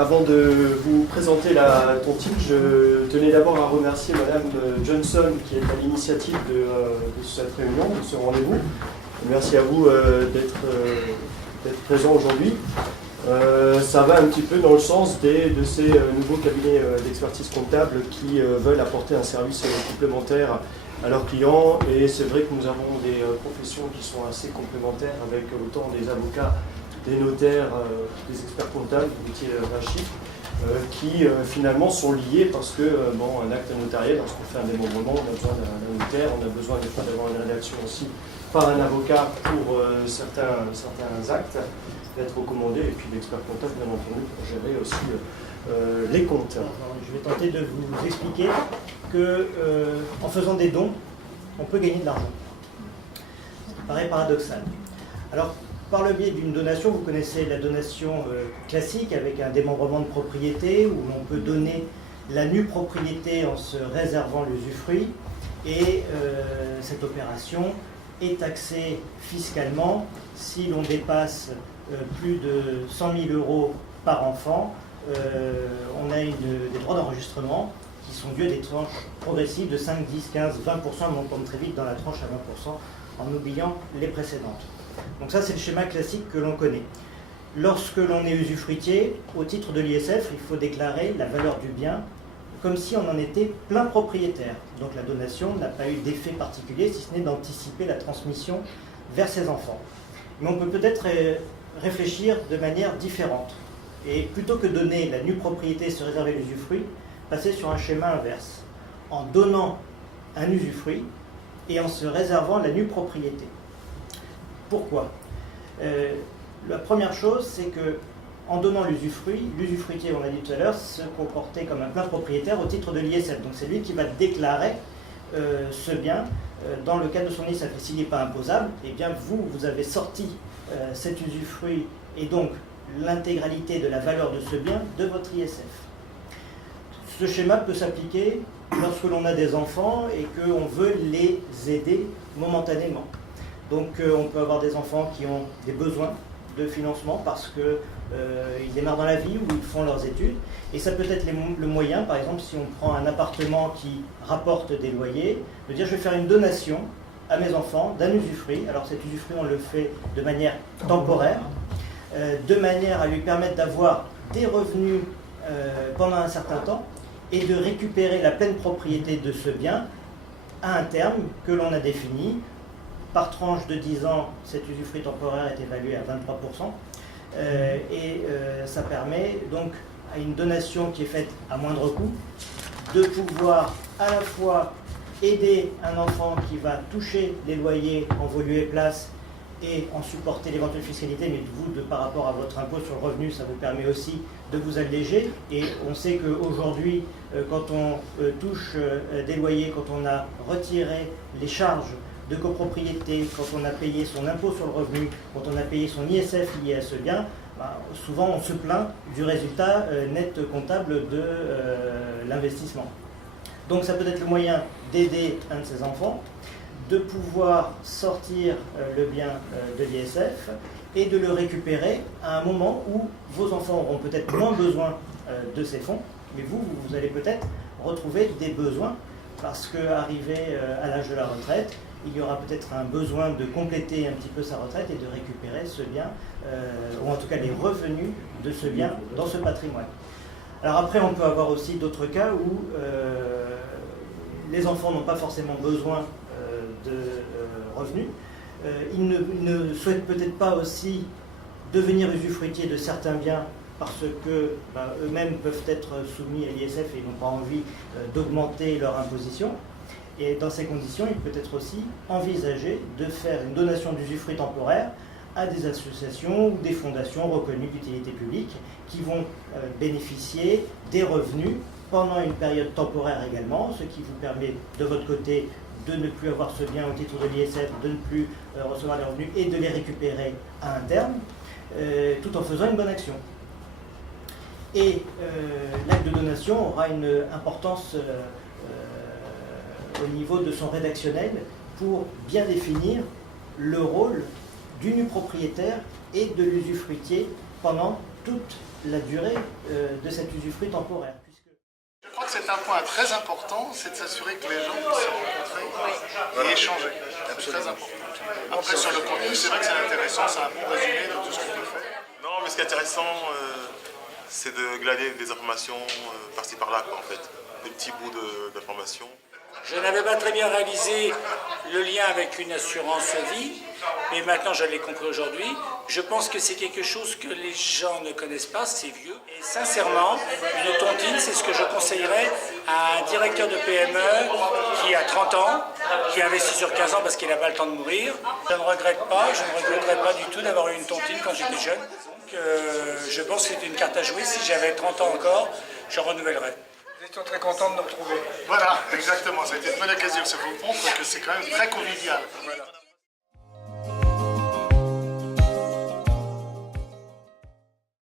Avant de vous présenter la tontine, je tenais d'abord à remercier Madame Johnson qui est à l'initiative de cette réunion, de ce rendez-vous. Merci à vous d'être présent aujourd'hui. Ça va un petit peu dans le sens de ces nouveaux cabinets d'expertise comptable qui veulent apporter un service complémentaire à leurs clients. Et c'est vrai que nous avons des professions qui sont assez complémentaires avec autant des avocats, des notaires, des experts comptables, des métiers d'un chiffre, qui finalement sont liés parce que un acte notariel, lorsqu'on fait un démembrement, on a besoin d'un notaire, on a besoin des fois d'avoir une rédaction aussi par un avocat pour certains actes, d'être recommandé, et puis l'expert comptable bien entendu pour gérer aussi les comptes. Je vais tenter de vous expliquer que en faisant des dons, on peut gagner de l'argent. Ça paraît paradoxal. Alors, par le biais d'une donation, vous connaissez la donation classique avec un démembrement de propriété où on peut donner la nue propriété en se réservant l'usufruit, et cette opération est taxée fiscalement si l'on dépasse plus de 100 000 € par enfant. On a des droits d'enregistrement qui sont dus à des tranches progressives de 5, 10, 15, 20%, mais on tombe très vite dans la tranche à 20% en oubliant les précédentes. Donc ça, c'est le schéma classique que l'on connaît. Lorsque l'on est usufruitier, au titre de l'ISF, il faut déclarer la valeur du bien comme si on en était plein propriétaire. Donc la donation n'a pas eu d'effet particulier, si ce n'est d'anticiper la transmission vers ses enfants. Mais on peut peut-être réfléchir de manière différente. Et plutôt que donner la nue propriété et se réserver l'usufruit, passer sur un schéma inverse, en donnant un usufruit et en se réservant la nue propriété. Pourquoi ? La première chose, c'est que en donnant l'usufruit, l'usufruitier, on l'a dit tout à l'heure, se comportait comme un plein propriétaire au titre de l'ISF. Donc c'est lui qui va déclarer ce bien dans le cadre de son ISF. Et s'il n'est pas imposable, eh bien vous avez sorti cet usufruit et donc l'intégralité de la valeur de ce bien de votre ISF. Ce schéma peut s'appliquer lorsque l'on a des enfants et qu'on veut les aider momentanément. Donc on peut avoir des enfants qui ont des besoins de financement parce qu'ils démarrent dans la vie ou ils font leurs études. Et ça peut être le moyen, par exemple, si on prend un appartement qui rapporte des loyers, de dire je vais faire une donation à mes enfants d'un usufruit. Alors cet usufruit, on le fait de manière temporaire, de manière à lui permettre d'avoir des revenus pendant un certain temps et de récupérer la pleine propriété de ce bien à un terme que l'on a défini. Par tranche de 10 ans, cet usufruit temporaire est évalué à 23%. Ça permet donc à une donation qui est faite à moindre coût de pouvoir à la fois aider un enfant qui va toucher les loyers en vos lieu et place et en supporter l'éventuelle fiscalité, mais vous, par rapport à votre impôt sur le revenu, ça vous permet aussi de vous alléger. Et on sait qu'aujourd'hui, quand on touche des loyers, quand on a retiré les charges de copropriété, quand on a payé son impôt sur le revenu, quand on a payé son ISF lié à ce bien, souvent on se plaint du résultat net comptable de l'investissement. Donc ça peut être le moyen d'aider un de ses enfants, de pouvoir sortir le bien de l'ISF et de le récupérer à un moment où vos enfants auront peut-être moins besoin de ces fonds, mais vous allez peut-être retrouver des besoins parce qu'arrivé à l'âge de la retraite, il y aura peut-être un besoin de compléter un petit peu sa retraite et de récupérer ce bien, ou en tout cas les revenus de ce bien dans ce patrimoine. Alors après, on peut avoir aussi d'autres cas où les enfants n'ont pas forcément besoin de revenus. Ils ne souhaitent peut-être pas aussi devenir usufruitiers de certains biens parce que eux-mêmes peuvent être soumis à l'ISF et n'ont pas envie d'augmenter leur imposition. Et dans ces conditions, il peut être aussi envisagé de faire une donation d'usufruit temporaire à des associations ou des fondations reconnues d'utilité publique qui vont bénéficier des revenus pendant une période temporaire également, ce qui vous permet de votre côté de ne plus avoir ce bien au titre de l'ISF, de ne plus recevoir les revenus et de les récupérer à un terme, tout en faisant une bonne action. Et l'acte de donation aura une importance au niveau de son rédactionnel pour bien définir le rôle du nu propriétaire et de l'usufruitier pendant toute la durée de cet usufruit temporaire. Je crois que c'est un point très important, c'est de s'assurer que les gens puissent se rencontrer et échanger. C'est très important. Après, sur le contenu, c'est vrai que c'est intéressant, c'est un bon résumé de tout ce qu'on peut faire. Non, mais ce qui est intéressant, c'est de glaner des informations par-ci par-là, en fait. Des petits bouts d'informations. Je n'avais pas très bien réalisé le lien avec une assurance vie, mais maintenant je l'ai compris aujourd'hui. Je pense que c'est quelque chose que les gens ne connaissent pas, c'est vieux. Et sincèrement, une tontine, c'est ce que je conseillerais à un directeur de PME qui a 30 ans, qui investit sur 15 ans parce qu'il n'a pas le temps de mourir. Je ne regretterais pas du tout d'avoir eu une tontine quand j'étais jeune. Donc je pense que c'est une carte à jouer. Si j'avais 30 ans encore, je renouvellerais. Nous étions très contents de nous retrouver. Voilà, exactement, ça a été une bonne occasion. Ça vous montre que c'est quand même très convivial. Voilà.